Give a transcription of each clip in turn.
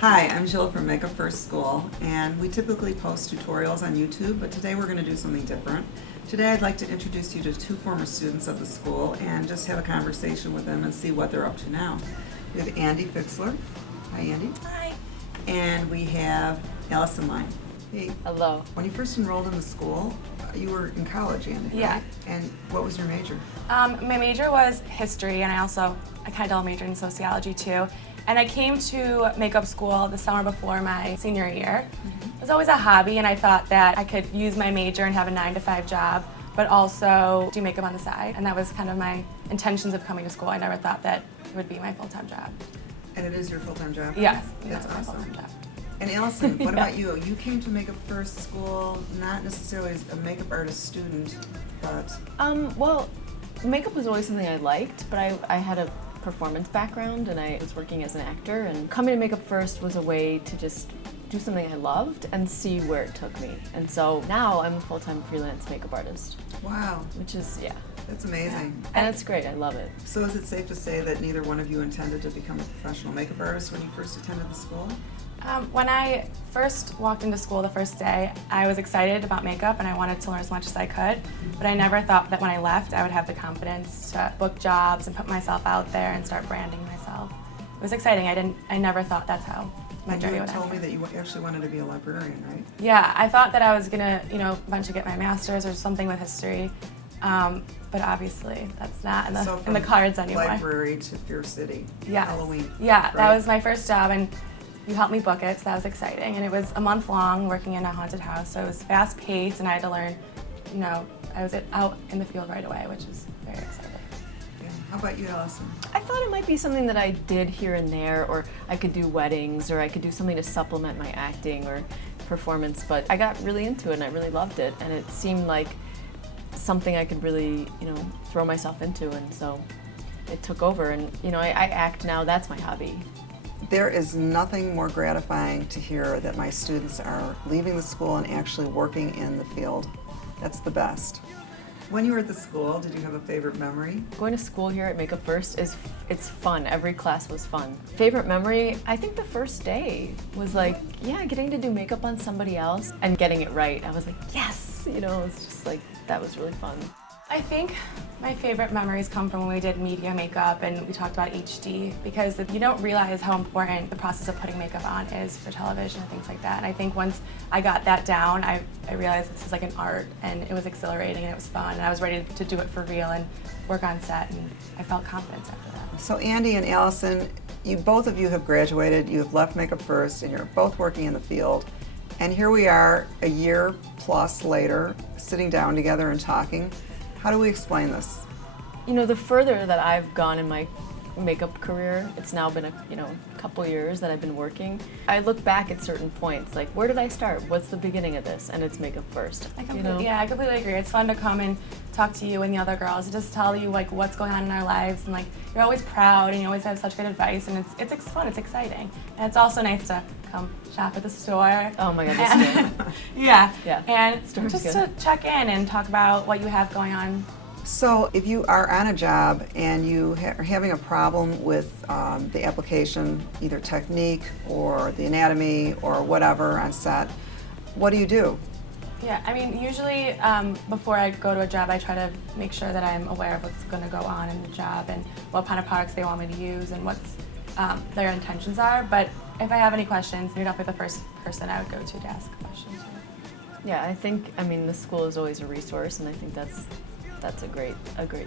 Hi, I'm Jill from Makeup First School, and we typically post tutorials on YouTube, but today we're going to do something different. Today I'd like to introduce you to two former students of the school and just have a conversation with them and see what they're up to now. We have Andy Fixler. Hi, Andy. Hi. And we have Allison Line. Hey. Hello. When you first enrolled in the school, you were in college, Andy, Yeah. right? And what was your major? My major was history, and I kind of double majored in sociology too. And I came to makeup school the summer before my senior year. It was always a hobby, and I thought that I could use my major and have a 9-to-5 job, but also do makeup on the side. And that was kind of my intentions of coming to school. I never thought that it would be my full-time job. And it is your full-time job? Yes, That's my awesome. full-time job. And Allison, what about you? You came to Makeup First School not necessarily as a makeup artist student, but Well, makeup was always something I liked, but I had a performance background and I was working as an actor, and coming to Makeup First was a way to just do something I loved and see where it took me. And so now I'm a full-time freelance makeup artist, wow, which is, that's amazing. and it's great, I love it. So is it safe to say that neither one of you intended to become a professional makeup artist when you first attended the school? When I first walked into school the first day, I was excited about makeup and I wanted to learn as much as I could, but I never thought that when I left I would have the confidence to book jobs and put myself out there and start branding myself. It was exciting. I never thought that's how my And you journey had would told me end. that you actually wanted to be a librarian, right? Yeah, I thought that I was gonna, eventually get my master's or something with history, but obviously that's not in So the from cards anymore. library to Fear City, Yes. Halloween. Yeah, right? that was my first job, and you helped me book it, so that was exciting. And it was a month long working in a haunted house, so it was fast paced, and I had to learn, I was out in the field right away, which was very exciting. Yeah. How about you, Allison? I thought it might be something that I did here and there, or I could do weddings, or I could do something to supplement my acting or performance, but I got really into it and I really loved it, and it seemed like something I could really, throw myself into, and so it took over, and I act now, that's my hobby. There is nothing more gratifying to hear that my students are leaving the school and actually working in the field. That's the best. When you were at the school, did you have a favorite memory? Going to school here at Makeup First it's fun. Every class was fun. Favorite memory? I think the first day was getting to do makeup on somebody else and getting it right. I was like, yes! It's just like, that was really fun. I think my favorite memories come from when we did media makeup and we talked about HD, because you don't realize how important the process of putting makeup on is for television and things like that. And I think once I got that down, I realized this is like an art, and it was exhilarating and it was fun, and I was ready to do it for real and work on set, and I felt confidence after that. So Andy and Allison, both of you have graduated, you have left Makeup First, and you're both working in the field. And here we are, a year plus later, sitting down together and talking. How do we explain this? The further that I've gone in my makeup career, it's now been a couple years that I've been working. I look back at certain points, like where did I start? What's the beginning of this? And it's Makeup First. I completely agree. It's fun to come and talk to you and the other girls and just tell you what's going on in our lives, and you're always proud and you always have such good advice, and it's fun, it's exciting. And it's also nice to come shop at the store. Oh my God, the store. Yeah. And Store's just good. to check in and talk about what you have going on. So if you are on a job and you are having a problem with the application, either technique or the anatomy or whatever on set, what do you do? Yeah, usually before I go to a job, I try to make sure that I'm aware of what's going to go on in the job and what kind of products they want me to use and what their intentions are. But if I have any questions, you're definitely the first person I would go to ask questions. Yeah, I think, the school is always a resource, and I think that's a great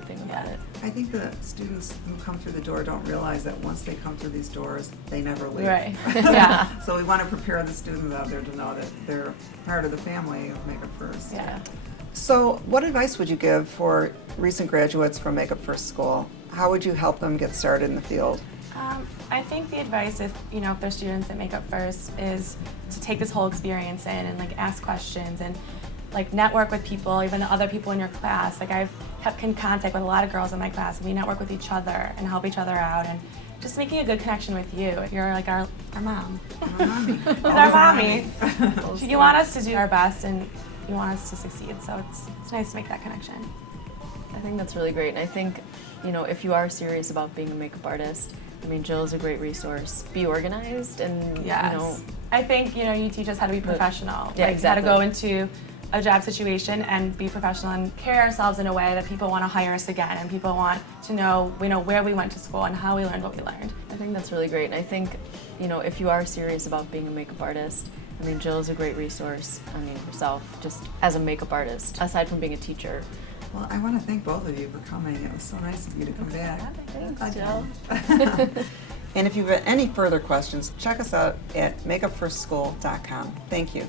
thing about it. I think the students who come through the door don't realize that once they come through these doors, they never leave. Right. Yeah. So we want to prepare the students out there to know that they're part of the family of Makeup First. Yeah. So what advice would you give for recent graduates from Makeup First School? How would you help them get started in the field? I think the advice, if they're students at Makeup First, is to take this whole experience in and ask questions and network with people, even other people in your class. I've kept in contact with a lot of girls in my class, and we network with each other and help each other out, and just making a good connection with you. You're like our mom. Our mommy. And our mommy. You want us to do our best, and you want us to succeed, so it's nice to make that connection. I think that's really great, and I think, if you are serious about being a makeup artist, I mean, Jill is a great resource. Be organized and, Yes. I think, you teach us how to be professional. Yeah, like, exactly. How to go into a job situation and be professional and carry ourselves in a way that people want to hire us again and people want to know, where we went to school and how we learned what we learned. I think that's really great. And I think, if you are serious about being a makeup artist, I mean, Jill is a great resource. I mean, herself, just as a makeup artist, aside from being a teacher. Well, I want to thank both of you for coming. It was so nice of you to come back. Thanks, Jill. And if you've got any further questions, check us out at makeupforschool.com. Thank you.